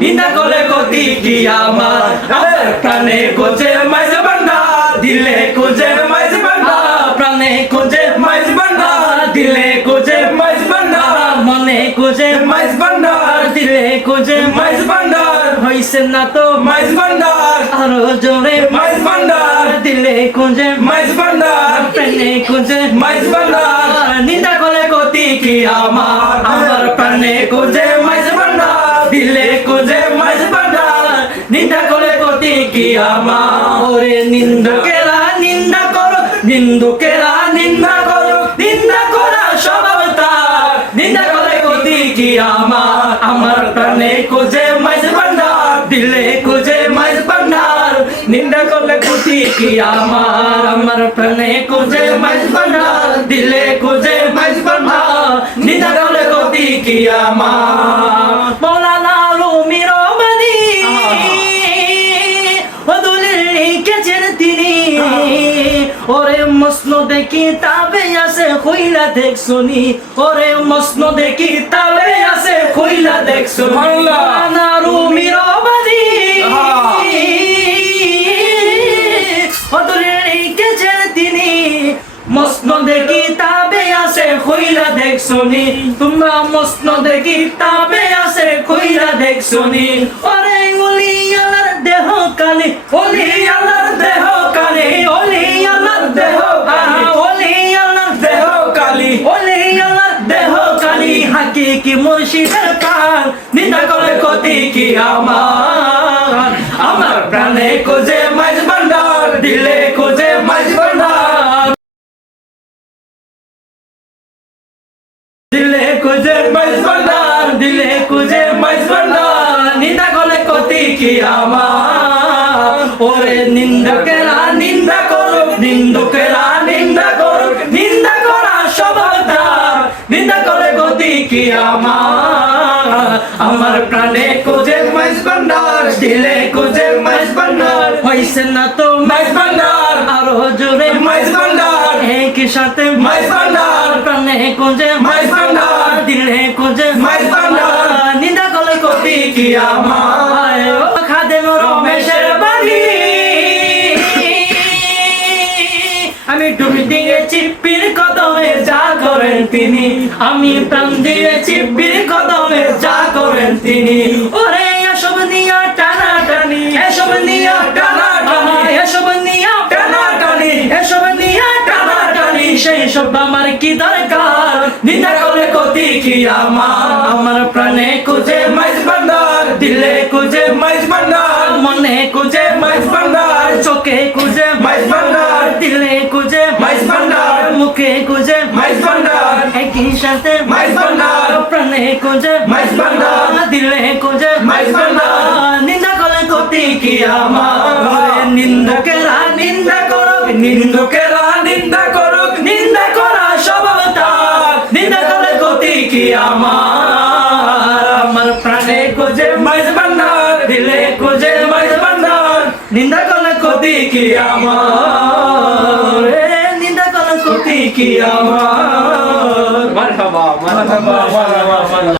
নিন্দা করে গতি কি আমার? প্রাণে কোজে মাইজ বান্ডা দিলে কোজে মাইজ বান্ডা প্রাণে কোজে মাইজ বান্ডা দিলে কোজে মাইজ বান্ডা মনে কোজে মাইজ বান্ডা দিলে কোজে মাইজ বান্ডা হইছে না তো মাইজ বান্ডা আরও জোরে মাইজ বান্ডা দিলে কোজে মাইজ বান্ডা প্রাণে কোজে মাইজ বান্ডা নিন্দা করে গতি কি আমার? আমার প্রাণে কোজে আমার নিন্দকেরা নিন্দা করো নিন্দুকেরা নিন্দা করো, নিন্দা করা স্বভাব নিন্দা করে গতি কি আমার আমার প্রাণে কোজে মাইজ বান্ডা দিলে কোজে মাইজ বান্ডার নিন্দা করলে গতি কি আমার আমার প্রাণে কোজে মাইজ বান্ডার দিলে কোজে মাইজ বান্ডার নিন্দা করলে গতি কি আমার। ওরে মসন দেখি তাবে আছে কইলা দেখ শুনি ওরে মসন দেখি তাবে আছে কইলা দেখ শুনি। মৌলানা রুমি রমানি হদুলের লিখেছেন তিনি মসন দেখি তাবে আছে কইলা দেখ শুনি তোমরা মসন দেখি তাবে আছে কইলা দেখ শুনি ওরে উলি আলার দেহ কালি আলার দেহ কালি আলার দেহ ওলি আলার দেহ কালি। ওলি আলার দেহ কালি। হাকিকি মুর্শিদের কান নিন্দা করে ক্ষতি কি আমার? আমার প্রাণে কোজে মাঝ ভান্ডার দিলে কোজে মাঝ ভান্ডার। দিলে কুজে মাইজ ভান্ডার দিলে কুজে মাইজ ভান্ডার। নিন্দা করলে ক্ষতি কি আমার? ওরে নিন্দকেরা নিন্দা করুক নিন্দকেরা নিন্দা করুক, নিন্দা করা সবতার নিন্দা করে গতি কি আমার? আমার প্রাণে কুজে মাইজ ভান্ডার, দিলে কুজে মাইজ ভান্ডার। হইছে না তো মাইজ ভান্ডার, আরও জোরে মাইজ ভান্ডার। একই সাথে মাইজ ভান্ডার, প্রাণে কুজে মাইজ ভান্ডার। দিলে কুজে মাইজ ভান্ডার। নিন্দা করলে কতি কি আমার তিনি। আমি প্রাণ দিয়েছি পীর কদমে যা করেন তিনি। ওরে এসব নিয়া টানা টানি এসব নিয়া টানা টানি এসব নিয়া টানা টানি এসব নিয়া টানা টানি সেই সব আমার কি দরকার? নিন্দা করে কতি কি আমার? আমার প্রাণে খুঁজে মাইজ ভান্ডার দিলে খুঁজে মাইজ ভান্ডার। মনে খুঁজে মাইজ ভান্ডার চোখে খুঁজে মাইজ ভান্ডার। দিলে খুঁজে মাইজ ভান্ডার মুখে খুঁজে মাইজ ভান্ডার। একই সাথে? মাইজ ভান্ডার প্রাণে খুঁজে। মাইজ ভান্ডার দিলে খুঁজে। মাইজ ভান্ডার নিন্দা করে কতি কি আমার? নিন্দকেরা নিন্দা করুক নিন্দকেরা নিন্দা করুক নিন্দা করা স্বভাব তার। নিন্দা করে গতি কি আমার? আমার প্রাণে খুঁজে। মাইজ ভান্ডার দিলে খুঁজে। মাইজ ভান্ডার নিন্দা করে গতি কি আমার? নিন্দা করে গতি কি আমার? 감사합니다.